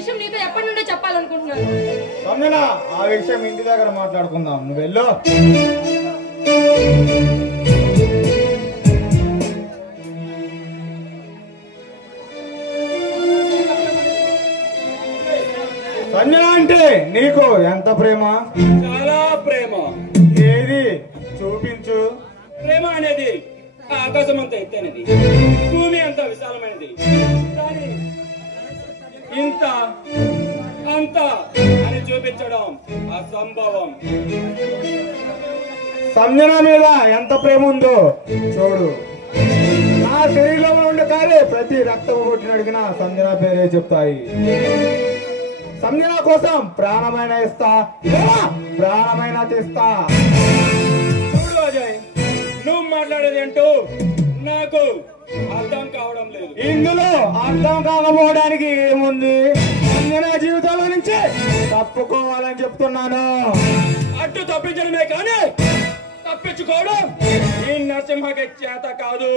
విషయం నీతో ఎప్పటి నుండో చెప్పాలనుకుంటున్నాను. సంజన, ఆ విషయం ఇంటి దగ్గర మాట్లాడుకుందాం. నువ్వు వెళ్ళు. సంజన అంటే నీకు ఎంత ప్రేమ? చాలా ప్రేమ. ఏది చూపించు. ప్రేమ అనేది ఆకాశం అంత ఎత్తైనది, భూమి అంత విశాలమైనది, కానీ ఇంత అంత అని చూపించడం అసంభవం. సంజన మీద ఎంత ప్రేమ ఉందో చూడు. నా శరీరంలో ఉండే కాలే ప్రతి రక్తము కొట్టినడిగిన సంజన పేరే చెప్తాయి. సంజన కోసం ప్రాణమైన ఇస్తా, ప్రాణమైన తీస్తా. చూడు అజయ్, నువ్వు మాట్లాడేది ఏంటో నాకు అర్థం కావడం లేదు. ఇందులో అర్థం కాకపోవడానికి ఏముంది? సంజన జీవితంలో నుంచి తప్పుకోవాలని చెప్తున్నాను. అడ్డు తప్పించడమే కానీ తప్పించుకోవడం ఈ నరసింహకి చేత కాదు.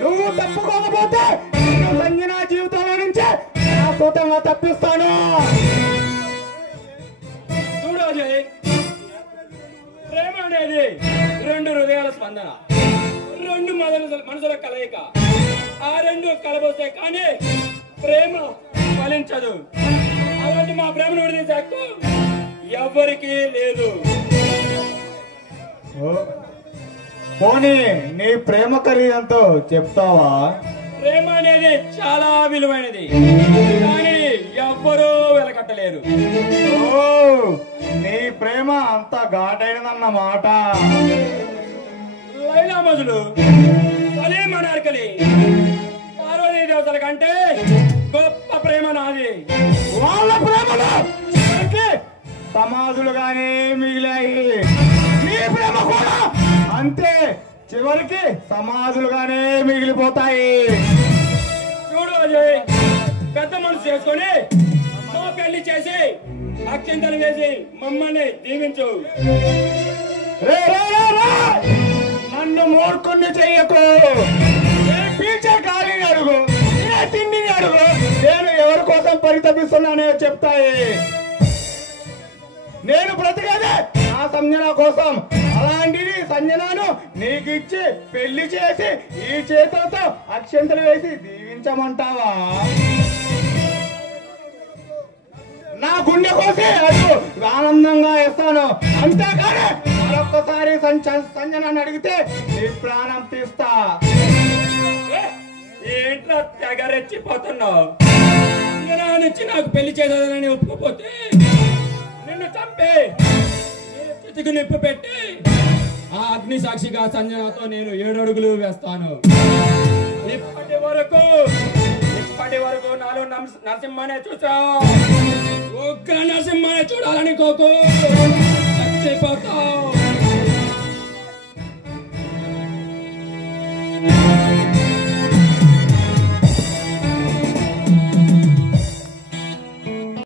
నువ్వు తప్పుకోకపోతే నేను సంజన జీవితంలో నుంచి శాశ్వతంగా తప్పిస్తాను. చూడు అజయ్, ప్రేమ అనేది రెండు హృదయాల స్పందన, రెండు మనసుల కలయిక. ఆ రెండు కలబోస్తే కానీ ప్రేమ ఫలించదు. అలాంటి మా ప్రేమను విడదీసే హక్కు ఎవరికీ లేదు. పోనీ నీ ప్రేమ ఖరీదంతో చెప్తావా? ప్రేమ అనేది చాలా విలువైనది, కానీ ఎవ్వరూ వెలకట్టలేరు. ఓ, నీ ప్రేమ అంత ఘాటైనదన్నమాట. లైలా మజులు, సలీం అనార్కలి, పార్వతీ దేవతల కంటే గొప్ప ప్రేమ నాది. వాళ్ళ ప్రేమలో చివరికి సమాధులుగానే మిగిలాయి. నీ ప్రేమ కూడా అంతే, చివరికి సమాధులుగానే మిగిలిపోతాయి. చూడు అజయ్, పెద్ద మనసు చేసుకొని మా పెళ్లి చేసి అక్షంతలు వేసి మమ్మల్ని దీవించు. రే రే రే రే! నన్ను మూర్ఖుణ్ణి చెయ్యకు. నేను పీల్చే గాలిని అడుగు, నేను తిండిని అడుగు, నేను ఎవరి కోసం పరితపిస్తున్నానో చెప్తాయి. నేను బ్రతికేదే నా సంజన కోసం. అలాంటిది సంజనను నీకు ఇచ్చి పెళ్లి చేసి ఈ చేతులతో అక్షంతలు వేసి దీవించమంటావా? నా గుండె కోసి అడుగు, ఆనందంగా ఇస్తాను. అంతేకాని మరొక్కసారి సంజనని అడిగితే నీ ప్రాణం తీస్తా. ఏంట్రా తెగరెచ్చిపోతున్నావు? నుంచి నాకు పెళ్లి చేసేదని ఒప్పుకోపోతే నిన్ను చంపే చేతికి నిప్పు పెట్టి ఆ అగ్ని సాక్షిగా సంజనతో నేను 7 అడుగులు వేస్తాను. ఇప్పటి వరకు నాలో నరసింహనే చూసావు. ఉగ్ర నరసింహనే చూడాలని కోకు చచ్చిపోతావు.